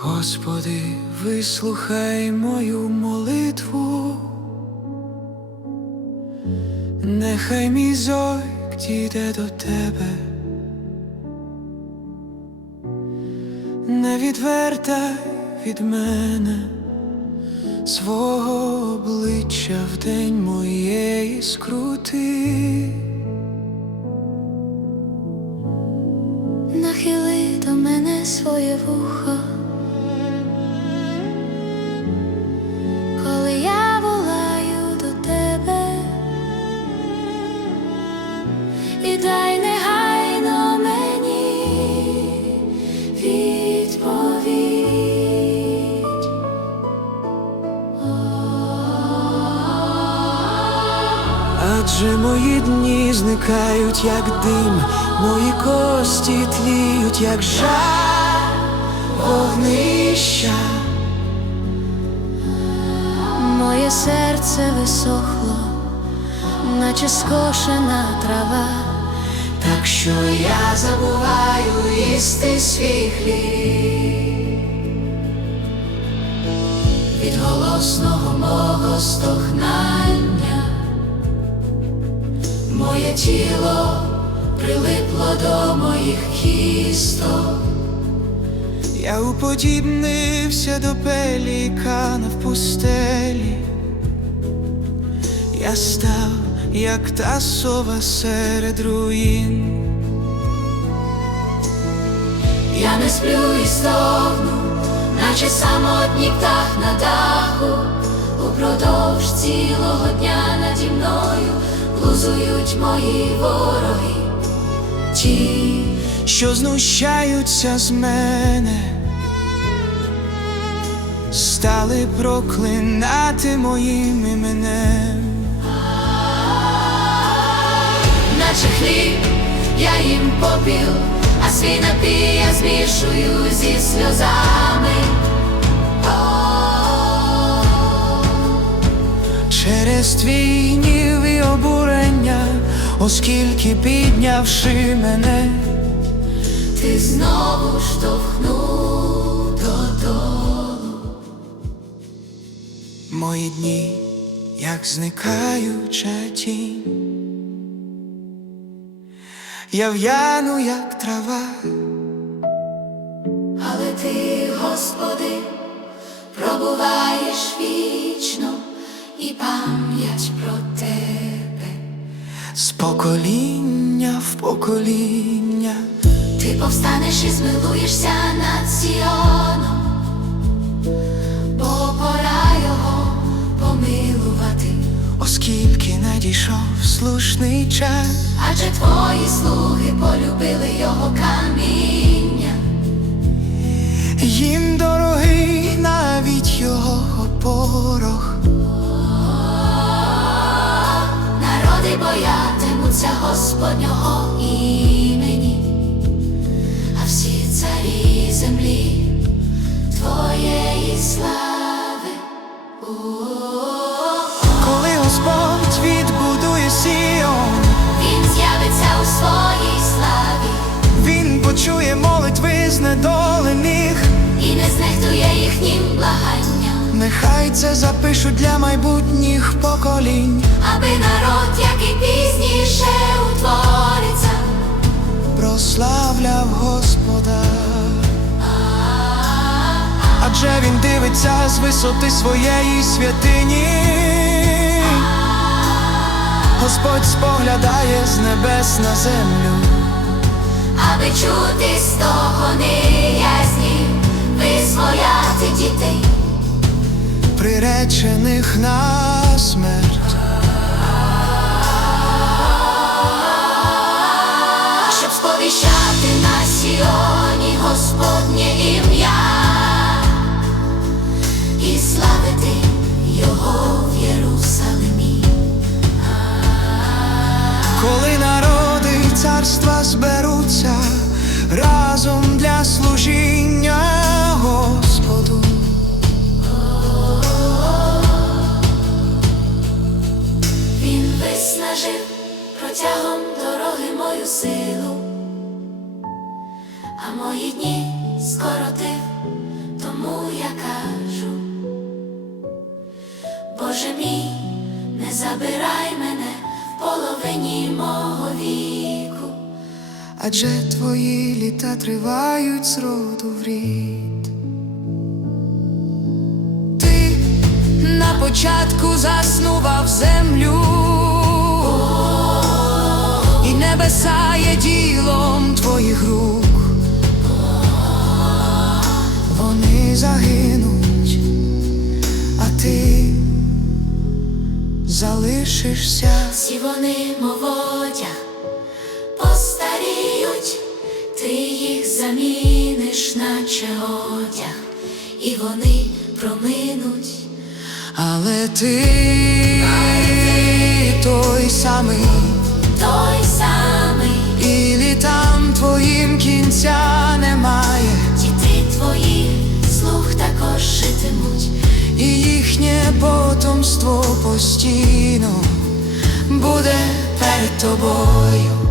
Господи, вислухай мою молитву, нехай мій зойк дійде до тебе, не відвертай від мене свого обличчя в день моєї скрути. Нахили до мене своє вухо, і дай негайно мені відповідь. Адже мої дні зникають, як дим, мої кості тліють, як жар вогнища. Моє серце висохло, наче скошена трава. Так що я забуваю їсти свій хліб від голосного мого стогнання, моє тіло прилипло до моїх кісток. Я уподібнився до пелікана в пустелі. Я став, як та сова серед руїн. Я не сплю і стогну, наче самотній птах на даху. Упродовж цілого дня наді мною глузують мої вороги. Ті, що знущаються з мене, стали проклинати моїм іменем. Наче хліб, я їм попіл, а свій напій я змішую зі сльозами. Через твій гнів і обурення, оскільки піднявши мене, Ти знову штовхнув додолу. мої дні, як зникаюча тінь. Я в'яну, як трава. Але ти, Господи, пробуваєш вічно і пам'ять про тебе. З покоління в покоління Ти повстанеш і змилуєшся над Сіоном, надійшов слушний час, адже твої слуги полюбили його каміння. їм дорогий навіть його порох. Народи боятимуться Господнього імені, Нехай це запишуть для майбутніх поколінь. аби народ, який пізніше утвориться, прославляв Господа, адже він дивиться з висоти своєї святині. Господь споглядає з небес на землю, аби чути з того неязні, визволяти дітей. Приречених на смерть. щоб сповіщати на виснажив протягом дороги мою силу, а мої дні скоротив, тому я кажу, Боже мій, не забирай мене в половині мого віку, адже твої літа тривають з роду в рід. Ти на початку заснував землю небеса є ділом твоїх рук. Вони загинуть, а ти залишишся. Всі вони, мов одяг, постаріють, ти їх заміниш, наче одяг, і вони проминуть. Але ти той самий, Той самий кінця немає, діти твої слух також житимуть. і їхнє потомство постійно буде перед тобою.